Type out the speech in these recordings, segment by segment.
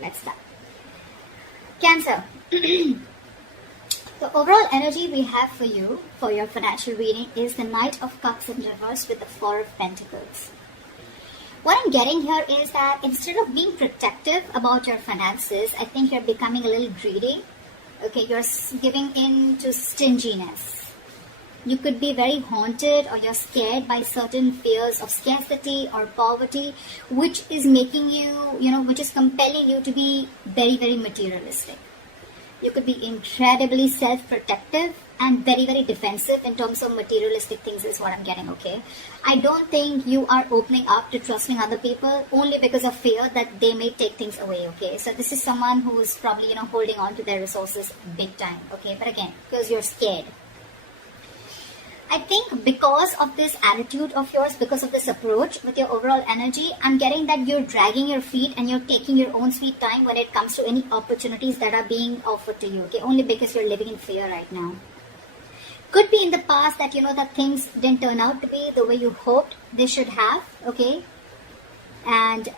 let's start. Cancer. The overall energy we have for you, for your financial reading, is the Knight of Cups in reverse with the Four of Pentacles. What I'm getting here is that instead of being protective about your finances, I think you're becoming a little greedy. Okay, you're giving in to stinginess. You could be very haunted or you're scared by certain fears of scarcity or poverty, which is making you, which is compelling you to be very, very materialistic. You could be incredibly self-protective and very, very defensive in terms of materialistic things is what I'm getting, okay? I don't think you are opening up to trusting other people only because of fear that they may take things away, okay? So this is someone who's probably, holding on to their resources big time, okay? But again, because you're scared. I think because of this attitude of yours, because of this approach with your overall energy, I'm getting that you're dragging your feet and you're taking your own sweet time when it comes to any opportunities that are being offered to you, okay? Only because you're living in fear right now. Could be in the past that, that things didn't turn out to be the way you hoped they should have, okay? And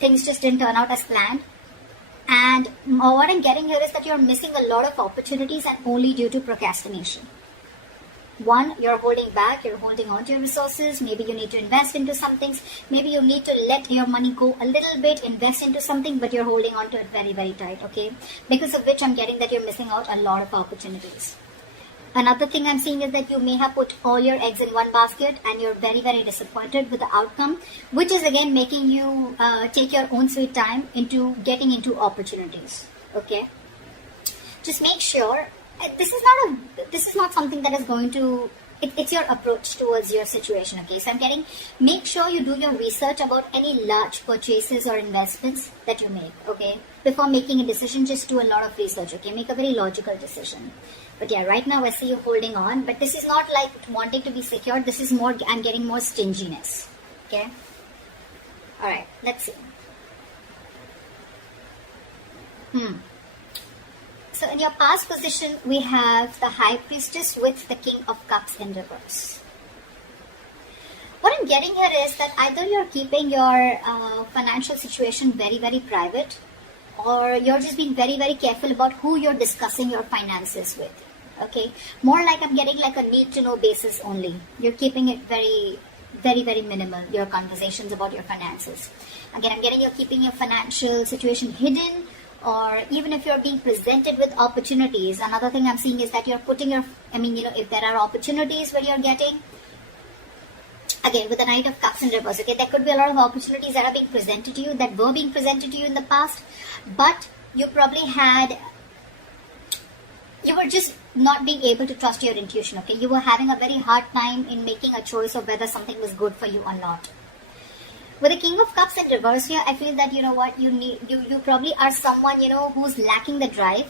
things just didn't turn out as planned. And what I'm getting here is that you're missing a lot of opportunities and only due to procrastination. One, you're holding back, you're holding on to your resources. Maybe you need to invest into some things. Maybe you need to let your money go a little bit, invest into something, but you're holding on to it very, very tight, okay? Because of which I'm getting that you're missing out a lot of opportunities. Another thing I'm seeing is that you may have put all your eggs in one basket and you're very, very disappointed with the outcome, which is again making you take your own sweet time into getting into opportunities, okay? Just make sure this is not something that is going to, it's your approach towards your situation, okay? So I'm getting, make sure you do your research about any large purchases or investments that you make, okay? Before making a decision, just do a lot of research, okay? Make a very logical decision. But yeah, right now I see you holding on, but this is not like wanting to be secure. This is more, I'm getting more stinginess, okay? All right, let's see. So in your past position, we have the High Priestess with the King of Cups in reverse. What I'm getting here is that either you're keeping your financial situation very, very private, or you're just being very, very careful about who you're discussing your finances with, okay? More like I'm getting like a need-to-know basis only. You're keeping it very, very, very minimal, your conversations about your finances. Again, I'm getting you're keeping your financial situation hidden, or even if you're being presented with opportunities. Another thing I'm seeing is that you're putting your, if there are opportunities where you're getting, again, with the Knight of Cups in reverse, okay, there could be a lot of opportunities that are being presented to you, that were being presented to you in the past, but you probably you were just not being able to trust your intuition, okay? You were having a very hard time in making a choice of whether something was good for you or not. With the King of Cups in reverse here, I feel that, you probably are someone, who's lacking the drive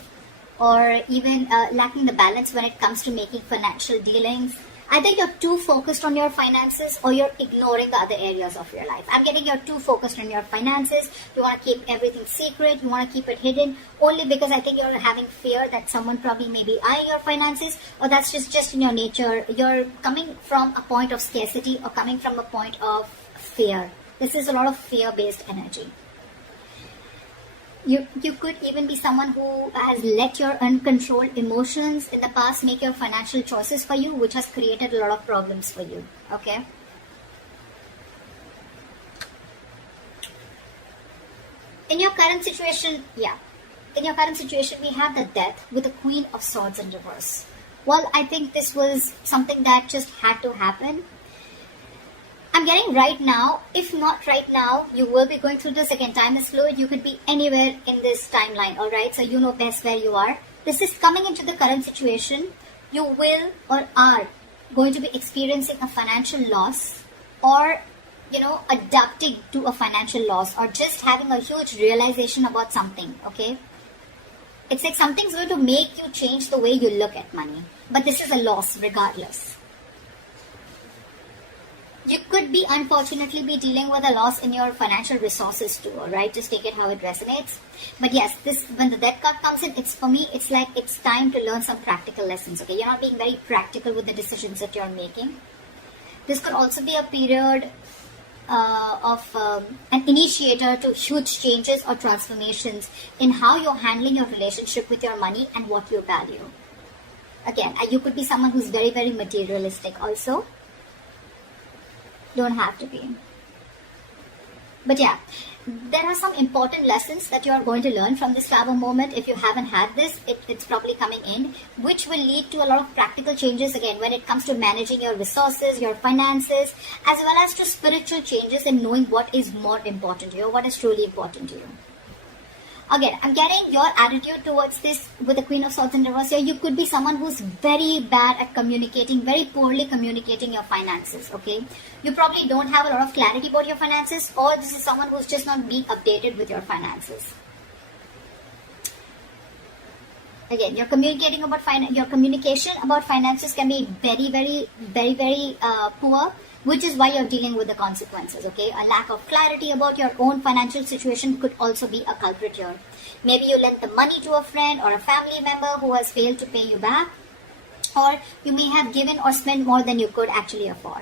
or even lacking the balance when it comes to making financial dealings. Either you're too focused on your finances or you're ignoring the other areas of your life. I'm getting you're too focused on your finances. You want to keep everything secret. You want to keep it hidden only because I think you're having fear that someone probably may be eyeing your finances, or that's just in your nature. You're coming from a point of scarcity or coming from a point of fear. This is a lot of fear-based energy. You could even be someone who has let your uncontrolled emotions in the past make your financial choices for you, which has created a lot of problems for you, okay? In your current situation, we have the Death with the Queen of Swords in reverse. Well, I think this was something that just had to happen. I'm getting right now, if not right now, you will be going through this again. Time is fluid. You could be anywhere in this timeline, all right? So you know best where you are. This is coming into the current situation. You will or are going to be experiencing a financial loss, or, adapting to a financial loss, or just having a huge realization about something, okay? It's like something's going to make you change the way you look at money. But this is a loss regardless. You could be, unfortunately, be dealing with a loss in your financial resources too, alright? Just take it how it resonates. But yes, when the Death card comes in, for me, it's like it's time to learn some practical lessons, okay? You're not being very practical with the decisions that you're making. This could also be a period an initiator to huge changes or transformations in how you're handling your relationship with your money and what you value. Again, you could be someone who's very, very materialistic also. Don't have to be. But yeah, there are some important lessons that you are going to learn from this travel moment. If you haven't had this, it's probably coming in, which will lead to a lot of practical changes again when it comes to managing your resources, your finances, as well as to spiritual changes in knowing what is more important to you, what is truly important to you. Again, I'm getting your attitude towards this with the Queen of Swords in reverse here. You could be someone who's very bad at communicating, very poorly communicating your finances, okay? You probably don't have a lot of clarity about your finances, or this is someone who's just not being updated with your finances. Again, your communication about finances can be very poor, which is why you're dealing with the consequences, okay? A lack of clarity about your own financial situation could also be a culprit here. Maybe you lent the money to a friend or a family member who has failed to pay you back, or you may have given or spent more than you could actually afford.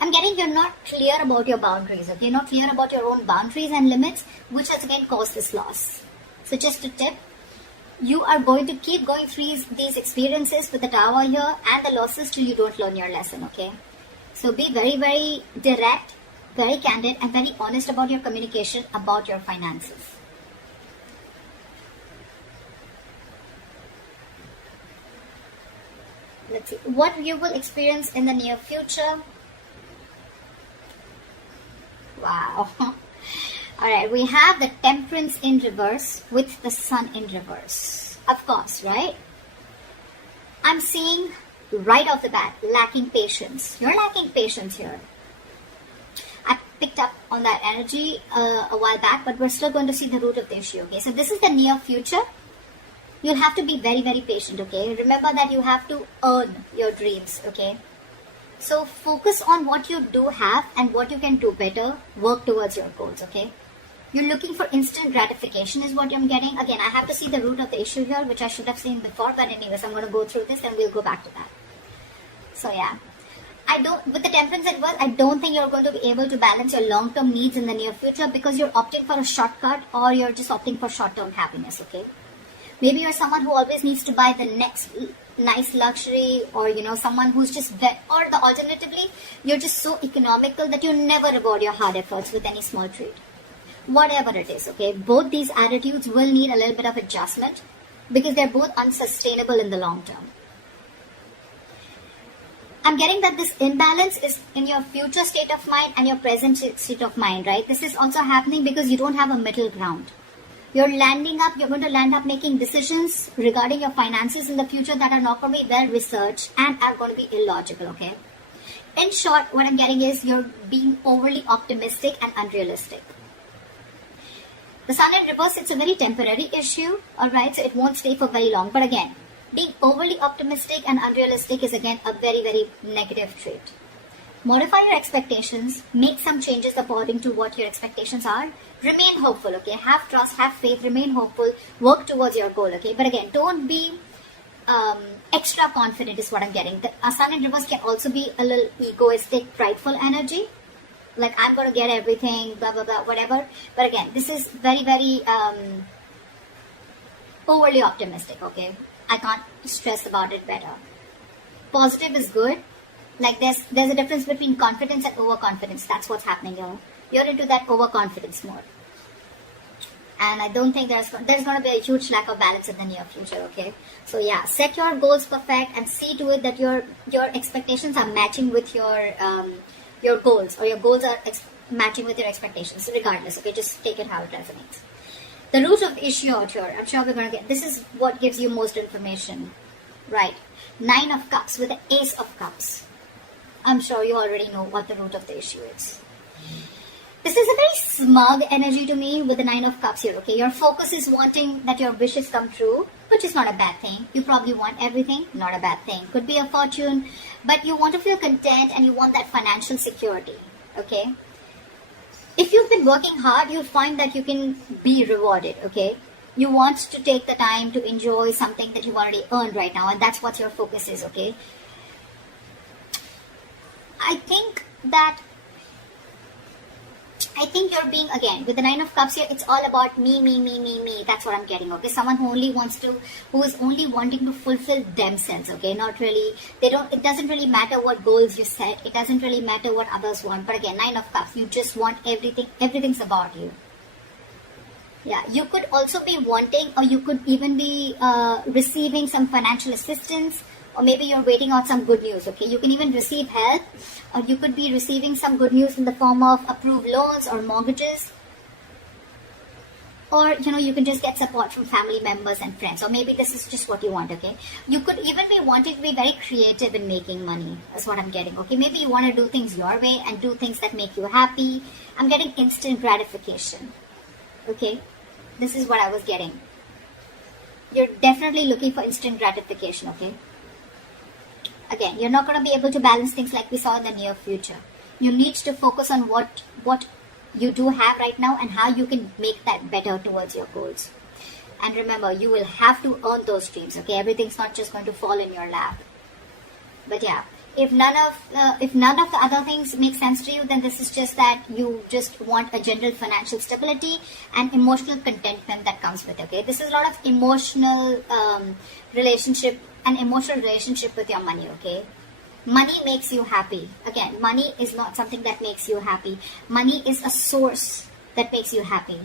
I'm getting you're not clear about your boundaries, okay? You're not clear about your own boundaries and limits, which has again caused this loss. So just a tip, you are going to keep going through these experiences with the Tower here and the losses till you don't learn your lesson, okay? So be very, very direct, very candid, and very honest about your communication about your finances. Let's see what you will experience in the near future. Wow. Alright, we have the Temperance in reverse with the Sun in reverse. Of course, right? I'm seeing right off the bat, lacking patience. You're lacking patience here. I picked up on that energy a while back, but we're still going to see the root of the issue, okay? So this is the near future. You'll have to be very, very patient, okay? Remember that you have to earn your dreams, okay? So focus on what you do have and what you can do better. Work towards your goals, okay? You're looking for instant gratification is what I'm getting. Again, I have to see the root of the issue here, which I should have seen before. But anyways, I'm going to go through this and we'll go back to that. So yeah, with the Temperance in reverse, I don't think you're going to be able to balance your long-term needs in the near future because you're opting for a shortcut or you're just opting for short-term happiness, okay? Maybe you're someone who always needs to buy the next nice luxury, or someone who's just or the alternatively, you're just so economical that you never reward your hard efforts with any small treat. Whatever it is, okay? Both these attitudes will need a little bit of adjustment because they're both unsustainable in the long term. I'm getting that this imbalance is in your future state of mind and your present state of mind, right? This is also happening because you don't have a middle ground. You're going to land up making decisions regarding your finances in the future that are not going to be well researched and are going to be illogical, okay? In short, what I'm getting is you're being overly optimistic and unrealistic. The Sun in reverse, it's a very temporary issue, alright? So it won't stay for very long. But again, being overly optimistic and unrealistic is again a very, very negative trait. Modify your expectations, make some changes according to what your expectations are. Remain hopeful, okay? Have trust, have faith, remain hopeful, work towards your goal, okay? But again, don't be extra confident is what I'm getting. The Sun in reverse can also be a little egoistic, prideful energy. Like, I'm going to get everything, blah, blah, blah, whatever. But again, this is very, very overly optimistic, okay? I can't stress about it better. Positive is good. Like, there's a difference between confidence and overconfidence. That's what's happening here. You're into that overconfidence mode. And I don't think there's going to be a huge lack of balance in the near future, okay? So yeah, set your goals perfect and see to it that your expectations are matching with your goals, or your goals are matching with your expectations. So regardless, okay, just take it how it resonates. The root of the issue out here, I'm sure we're going to get, this is what gives you most information, right? 9 of Cups with the Ace of Cups. I'm sure you already know what the root of the issue is. This is a very smug energy to me with the 9 of Cups here, okay? Your focus is wanting that your wishes come true, which is not a bad thing. You probably want everything, not a bad thing. Could be a fortune, but you want to feel content and you want that financial security, okay? If you've been working hard, you'll find that you can be rewarded, okay? You want to take the time to enjoy something that you've already earned right now, and that's what your focus is, okay? I think that I think you're being, again, with the Nine of Cups here, it's all about me, me, me, me, me. That's what I'm getting, okay? Someone who who is only wanting to fulfill themselves, okay? Not really, it doesn't really matter what goals you set. It doesn't really matter what others want. But again, Nine of Cups, you just want everything's about you. Yeah, you could also be wanting, or you could even be receiving some financial assistance, or maybe you're waiting on some good news, okay? You can even receive help, or you could be receiving some good news in the form of approved loans or mortgages, or you can just get support from family members and friends, or maybe this is just what you want, okay? You could even be wanting to be very creative in making money. That's what I'm getting, okay? Maybe you want to do things your way and do things that make you happy. I'm getting instant gratification, okay? This is what I was getting. You're definitely looking for instant gratification, okay? Again, you're not going to be able to balance things like we saw in the near future. You need to focus on what you do have right now and how you can make that better towards your goals. And remember, you will have to earn those dreams, okay? Everything's not just going to fall in your lap. But yeah, if none of the other things make sense to you, then this is just that you just want a general financial stability and emotional contentment that comes with it, okay? This is a lot of emotional relationship with your money, okay? Money makes you happy. Again, money is not something that makes you happy. Money is a source that makes you happy.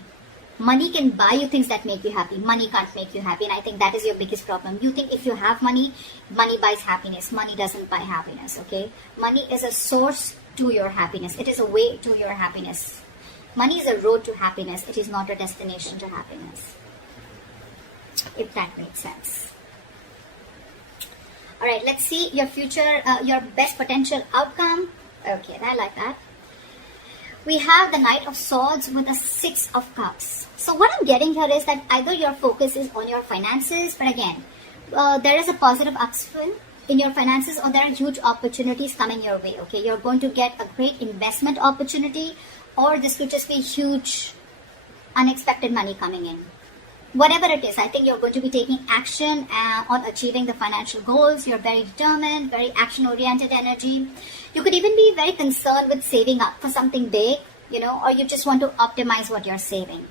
Money can buy you things that make you happy. Money can't make you happy, and I think that is your biggest problem. You think if you have money, money buys happiness. Money doesn't buy happiness, okay? Money is a source to your happiness. It is a way to your happiness. Money is a road to happiness. It is not a destination to happiness. If that makes sense. All right, let's see your future, your best potential outcome. Okay, I like that. We have the Knight of Swords with the Six of Cups. So what I'm getting here is that either your focus is on your finances, but again, there is a positive upswing in your finances, or there are huge opportunities coming your way, okay? You're going to get a great investment opportunity, or this could just be huge unexpected money coming in. Whatever it is, I think you're going to be taking action on achieving the financial goals. You're very determined, very action-oriented energy. You could even be very concerned with saving up for something big, or you just want to optimize what you're saving.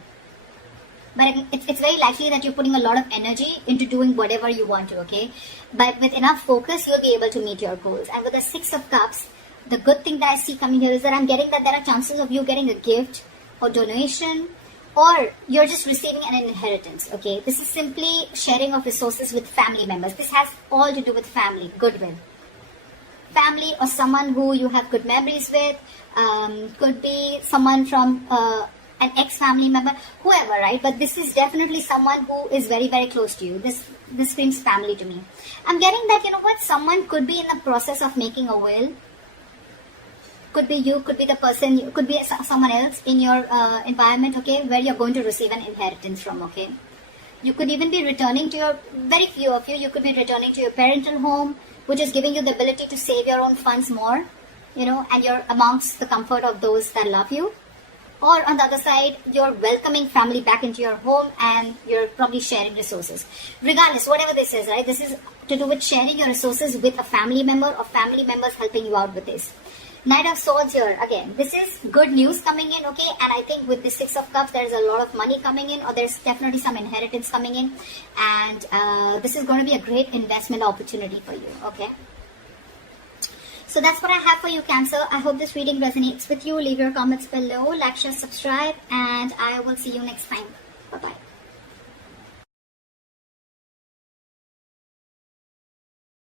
But it's very likely that you're putting a lot of energy into doing whatever you want to, okay? But with enough focus, you'll be able to meet your goals. And with the Six of Cups, the good thing that I see coming here is that I'm getting that there are chances of you getting a gift or donation, or you're just receiving an inheritance, okay? This is simply sharing of resources with family members. This has all to do with family, goodwill. Family or someone who you have good memories with, could be someone from an ex-family member, whoever, right? But this is definitely someone who is very, very close to you. This screams family to me. I'm getting that, someone could be in the process of making a will. Could be you, could be the person, could be someone else in your environment, okay, where you're going to receive an inheritance from, okay. You could even be returning to very few of you could be returning to your parental home, which is giving you the ability to save your own funds more, and you're amongst the comfort of those that love you. Or on the other side, you're welcoming family back into your home and you're probably sharing resources. Regardless, whatever this is, right, this is to do with sharing your resources with a family member or family members helping you out with this. Knight of Swords here, again, this is good news coming in, okay? And I think with the Six of Cups, there's a lot of money coming in, or there's definitely some inheritance coming in. And this is going to be a great investment opportunity for you, okay? So that's what I have for you, Cancer. I hope this reading resonates with you. Leave your comments below, like, share, subscribe, and I will see you next time. Bye-bye.